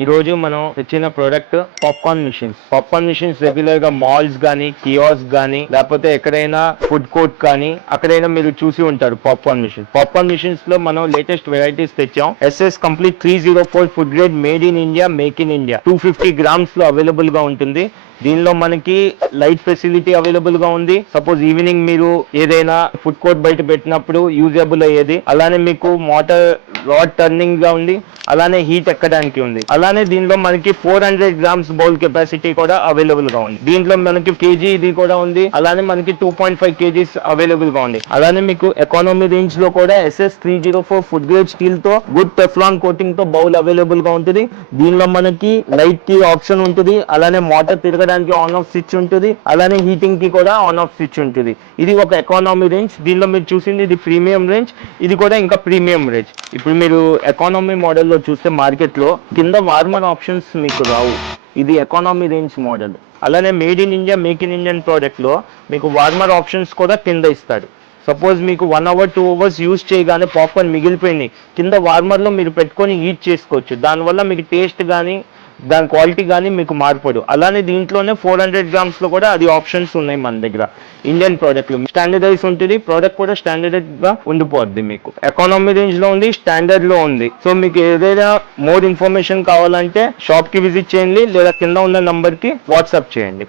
ఈ రోజు మనం తెచ్చిన ప్రోడక్ట్ పాప్కార్న్ మిషన్స్ రెగ్యులర్ గా మాల్స్ గానీ కియోస్క్ గానీ లేకపోతే ఎక్కడైనా ఫుడ్ కోర్ట్ కానీ అక్కడైనా మీరు చూసి ఉంటారు పాప్కార్న్ మిషన్స్ లో మనం లేటెస్ట్ వెరైటీస్ తెచ్చాం. SS complete 304 food grade made in India, make in India 250 grams లో అవైలబుల్ గా ఉంటుంది. దీనిలో మనకి లైట్ ఫెసిలిటీ అవైలబుల్ గా ఉంది. సపోజ్ ఈవినింగ్ మీరు ఏదైనా ఫుడ్ కోర్ట్ బయట పెట్టినప్పుడు యూజబుల్ అయ్యేది. అలానే మీకు మోటార్ రాడ్ టర్నింగ్ గా ఉంది, అలానే హీట్ ఎక్కడానికి ఉంది. అలానే దీనిలో మనకి 400 grams బౌల్ కెపాసిటీ కూడా అవైలబుల్ గా ఉంది. దీంట్లో మనకి కేజీ ఇది కూడా ఉంది. అలానే మనకి 2.5 kgs అవైలబుల్ గా ఉంది. అలానే మీకు ఎకానమీ రేంజ్ లో కూడా SS 304 ఫుడ్ గ్రేడ్ స్టీల్ తో గుడ్ టెఫ్లాన్ కోటింగ్ తో బౌల్ అవైలబుల్ గా ఉంటుంది. దీనిలో మనకి లైట్ కి ఆప్షన్ ఉంటుంది. అలానే మోటార్ తిరగడానికి ఆన్ ఆఫ్ స్విచ్ ఉంటుంది. అలానే హీటింగ్ కి కూడా ఆన్ ఆఫ్ స్విచ్ ఉంటుంది. ఇది ఒక ఎకానమీ రేంజ్. దీనిలో మీరు చూసింది ఇది ప్రీమియం రేంజ్. ఇది కూడా ఇంకా ప్రీమియం రేంజ్. ఇప్పుడు మీరు ఎకానమీ మోడల్లో చూస్తే మార్కెట్ లో కింద వార్మర్ ఆప్షన్స్ మీకు రావు. ఇది ఎకానమీ రేంజ్ మోడల్. అలానే made in India, make in Indian product లో మీకు వార్మర్ ఆప్షన్స్ కూడా కింద ఇస్తాడు. సపోజ్ మీకు 1 hour 2 hours యూజ్ చేయగానే పాప్కార్న్ మిగిలిపోయింది, కింద వార్మర్లో మీరు పెట్టుకొని హీట్ చేసుకోవచ్చు. దానివల్ల మీకు టేస్ట్ కానీ దాని క్వాలిటీ కానీ మీకు మారిపోదు. అలానే దీంట్లోనే 400 grams లో కూడా అది ఆప్షన్స్ ఉన్నాయి మన దగ్గర. ఇండియన్ ప్రోడక్ట్లు స్టాండర్డైజ్ ఉంటుంది. ప్రోడక్ట్ కూడా స్టాండర్డ్ గా ఉండిపోద్ది. మీకు ఎకానమీ రేంజ్ లో ఉంది, స్టాండర్డ్ లో ఉంది. సో మీకు ఏదైనా మోర్ ఇన్ఫర్మేషన్ కావాలంటే షాప్ కి విజిట్ చేయండి, లేదా కింద ఉన్న నంబర్ కి వాట్సాప్ చేయండి.